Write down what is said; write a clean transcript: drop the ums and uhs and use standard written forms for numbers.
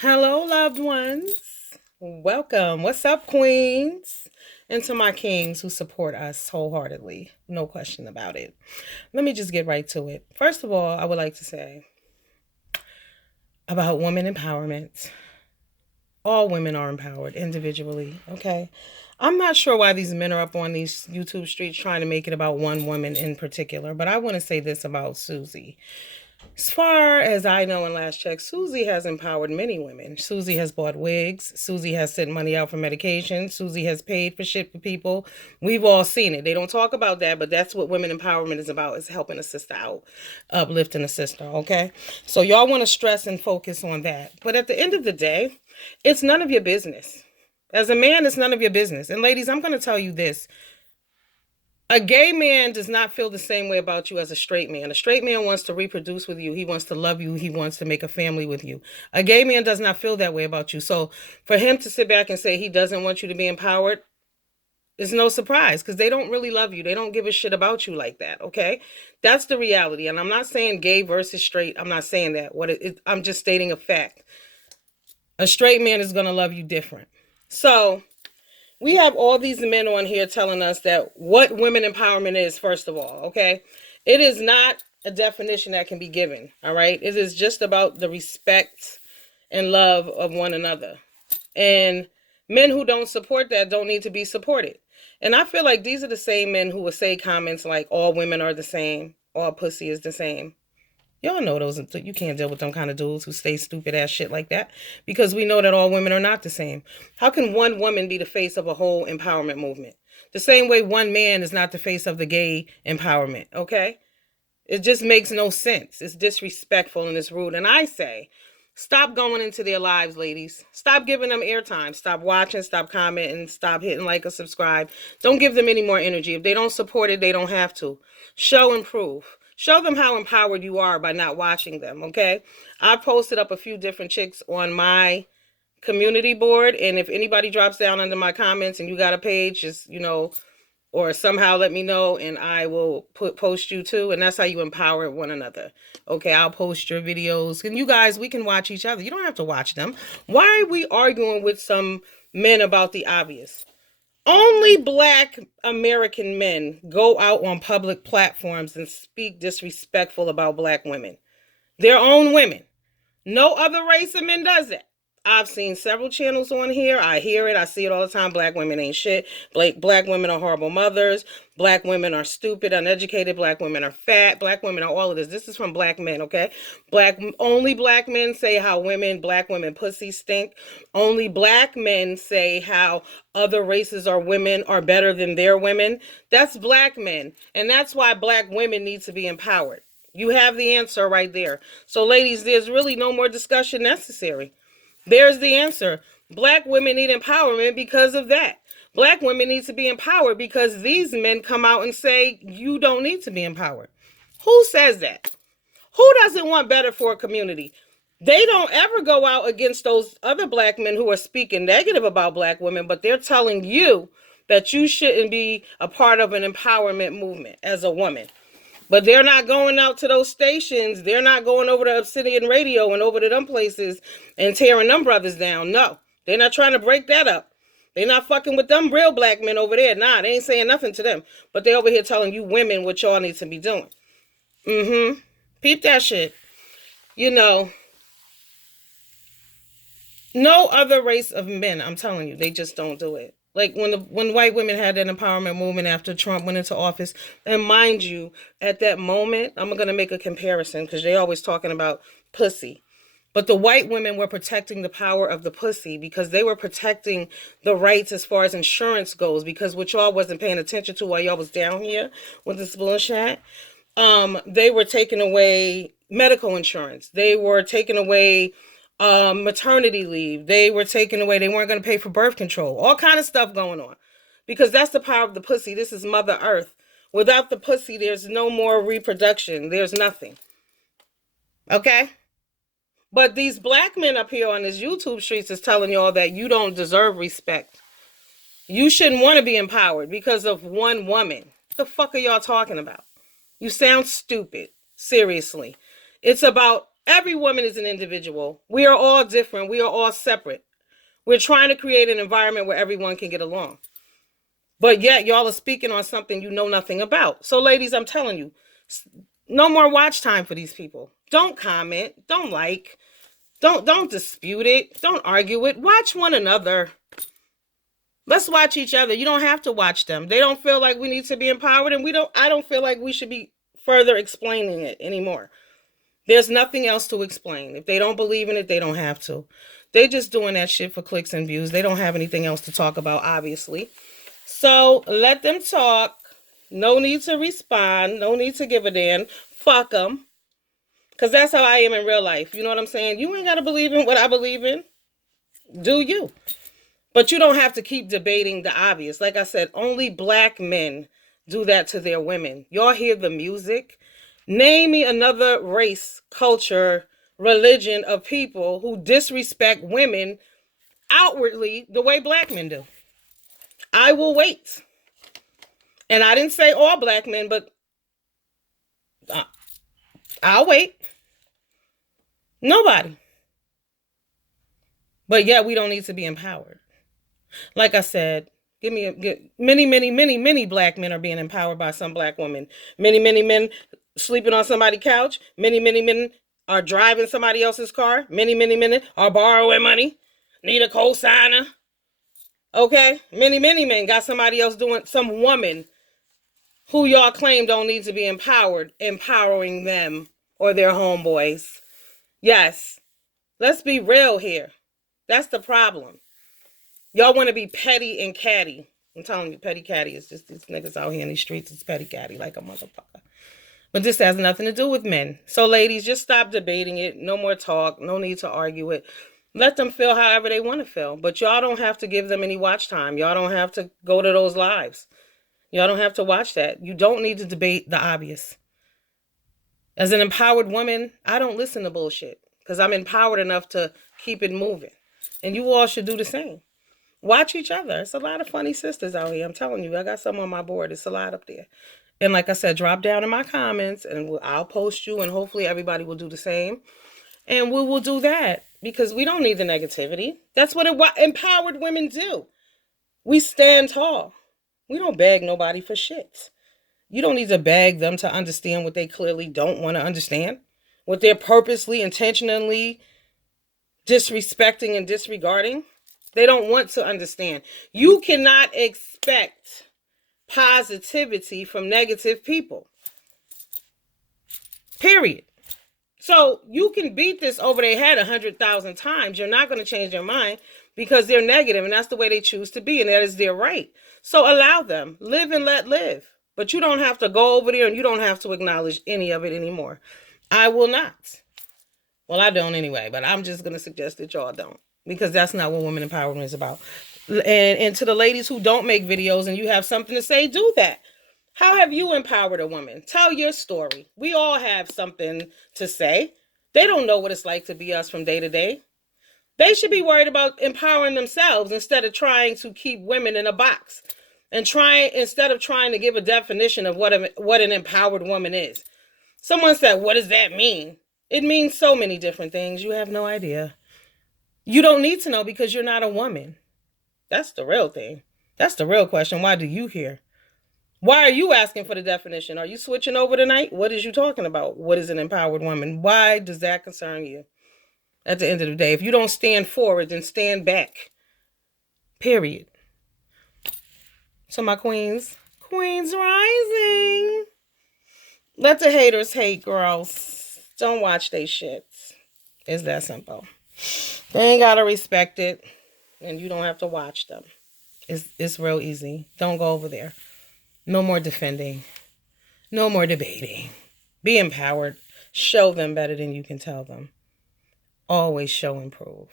Hello, loved ones. Welcome. What's up, queens? And to my kings who support us wholeheartedly. No question about it. Let me just get right to it. First of all, I would like to say about women empowerment. All women are empowered individually, okay? I'm not sure why these men are up on these YouTube streets trying to make it about one woman in particular, but I want to say this about Susie. As far as I know and last check, Susie has empowered many women. Susie has bought wigs. Susie has sent money out for medication. Susie has paid for shit for people. We've all seen it. They don't talk about that, but that's what women empowerment is about, is helping a sister out, uplifting a sister, okay? So y'all want to stress and focus on that. But at the end of the day, it's none of your business. As a man, it's none of your business. And ladies, I'm going to tell you this. A gay man does not feel the same way about you as a straight man. A straight man wants to reproduce with you. He wants to love you. He wants to make a family with you. A gay man does not feel that way about you. So for him to sit back and say he doesn't want you to be empowered is no surprise, because they don't really love you. They don't give a shit about you like that. Okay. That's the reality. And I'm not saying gay versus straight. I'm not saying that. I'm just stating a fact. A straight man is going to love you different. So we have all these men on here telling us that what women empowerment is, first of all, okay? It is not a definition that can be given, all right? It is just about the respect and love of one another. And men who don't support that don't need to be supported. And I feel like these are the same men who will say comments like all women are the same, all pussy is the same. Y'all know those. You can't deal with them kind of dudes who say stupid ass shit like that, because we know that all women are not the same. How can one woman be the face of a whole empowerment movement? The same way one man is not the face of the gay empowerment, okay? It just makes no sense. It's disrespectful and it's rude. And I say, stop going into their lives, ladies. Stop giving them airtime. Stop watching, stop commenting, stop hitting like or subscribe. Don't give them any more energy. If they don't support it, they don't have to. Show and prove. Show them how empowered you are by not watching them, okay? I posted up a few different chicks on my community board, and if anybody drops down under my comments and you got a page, just, or somehow let me know and I will post you too. And that's how you empower one another. Okay, I'll post your videos. And you guys, we can watch each other. You don't have to watch them. Why are we arguing with some men about the obvious? Only black American men go out on public platforms and speak disrespectful about black women. Their own women. No other race of men does that. I've seen several channels on here. I hear it. I see it all the time. Black women ain't shit. Black women are horrible mothers. Black women are stupid, uneducated. Black women are fat. Black women are all of this. This is from black men, okay? Only black men say how black women pussy stink. Only black men say how other races or women are better than their women. That's black men. And that's why black women need to be empowered. You have the answer right there. So, ladies, there's really no more discussion necessary. There's the answer. Black women need empowerment because of that. Black women need to be empowered because these men come out and say, you don't need to be empowered. Who says that? Who doesn't want better for a community? They don't ever go out against those other black men who are speaking negative about black women, but they're telling you that you shouldn't be a part of an empowerment movement as a woman. But they're not going out to those stations. They're not going over to Obsidian Radio and over to them places and tearing them brothers down. No, they're not trying to break that up. They're not fucking with them real black men over there. Nah, they ain't saying nothing to them. But they over here telling you women what y'all need to be doing. Peep that shit. No other race of men, I'm telling you, they just don't do it. Like when white women had that empowerment movement after Trump went into office, and mind you, at that moment, I'm going to make a comparison because they always talking about pussy. But the white women were protecting the power of the pussy because they were protecting the rights as far as insurance goes, because what y'all wasn't paying attention to while y'all was down here with this bullshit. They were taking away medical insurance. They were taking away maternity leave. They were taken away. They weren't going to pay for birth control. All kind of stuff going on. Because that's the power of the pussy. This is Mother Earth. Without the pussy, there's no more reproduction. There's nothing. Okay? But these black men up here on this YouTube streets is telling y'all that you don't deserve respect. You shouldn't want to be empowered because of one woman. What the fuck are y'all talking about? You sound stupid. Seriously. It's about Every woman is an individual. We are all different. We are all separate. We're trying to create an environment where everyone can get along. But yet y'all are speaking on something you know nothing about. So ladies, I'm telling you, no more watch time for these people. Don't comment, don't like, don't dispute it, don't argue it. Watch one another. Let's watch each other. You don't have to watch them. They don't feel like we need to be empowered, and I don't feel like we should be further explaining it anymore. There's nothing else to explain. If they don't believe in it, they don't have to. They just doing that shit for clicks and views. They don't have anything else to talk about, obviously. So let them talk. No need to respond. No need to give a damn. Fuck them. Because that's how I am in real life. You know what I'm saying? You ain't got to believe in what I believe in. Do you? But you don't have to keep debating the obvious. Like I said, only black men do that to their women. Y'all hear the music? Name me another race, culture, religion of people who disrespect women outwardly the way black men do. I will wait. And I didn't say all black men, but I'll wait. Nobody. But yet we don't need to be empowered. Like I said, many black men are being empowered by some black women. Many men sleeping on somebody's couch. Many men are driving somebody else's car. Many men are borrowing money. Need a co-signer. Okay? Many men got somebody else doing, some woman who y'all claim don't need to be empowered, empowering them or their homeboys. Yes. Let's be real here. That's the problem. Y'all want to be petty and catty. I'm telling you, petty catty is just these niggas out here in these streets. It's petty catty like a motherfucker. But this has nothing to do with men. So ladies, just stop debating it. No more talk. No need to argue it. Let them feel however they want to feel. But y'all don't have to give them any watch time. Y'all don't have to go to those lives. Y'all don't have to watch that. You don't need to debate the obvious. As an empowered woman, I don't listen to bullshit because I'm empowered enough to keep it moving. And you all should do the same. Watch each other. It's a lot of funny sisters out here. I'm telling you, I got some on my board. It's a lot up there. And like I said, drop down in my comments and I'll post you and hopefully everybody will do the same. And we will do that because we don't need the negativity. That's what empowered women do. We stand tall. We don't beg nobody for shit. You don't need to beg them to understand what they clearly don't want to understand. What they're purposely, intentionally disrespecting and disregarding. They don't want to understand. You cannot expect positivity from negative people. Period. So you can beat this over their head 100,000 times. You're not going to change their mind because they're negative and that's the way they choose to be and that is their right. So allow them. Live and let live. But you don't have to go over there and you don't have to acknowledge any of it anymore. I will not. Well, I don't anyway, but I'm just going to suggest that y'all don't. Because that's not what women empowerment is about. And to the ladies who don't make videos and you have something to say, do that. How have you empowered a woman? Tell your story. We all have something to say. They don't know what it's like to be us from day to day. They should be worried about empowering themselves instead of trying to keep women in a box. And instead of trying to give a definition of what an empowered woman is. Someone said, what does that mean? It means so many different things. You have no idea. You don't need to know because you're not a woman. That's the real thing. That's the real question. Why do you care? Why are you asking for the definition? Are you switching over tonight? What is you talking about? What is an empowered woman? Why does that concern you? At the end of the day, if you don't stand forward, then stand back. Period. So my queens rising. Let the haters hate, girls. Don't watch they shit. It's that simple. They ain't gotta respect it, and you don't have to watch them. It's real easy. Don't go over there. No more defending. No more debating. Be empowered. Show them better than you can tell them. Always show and prove.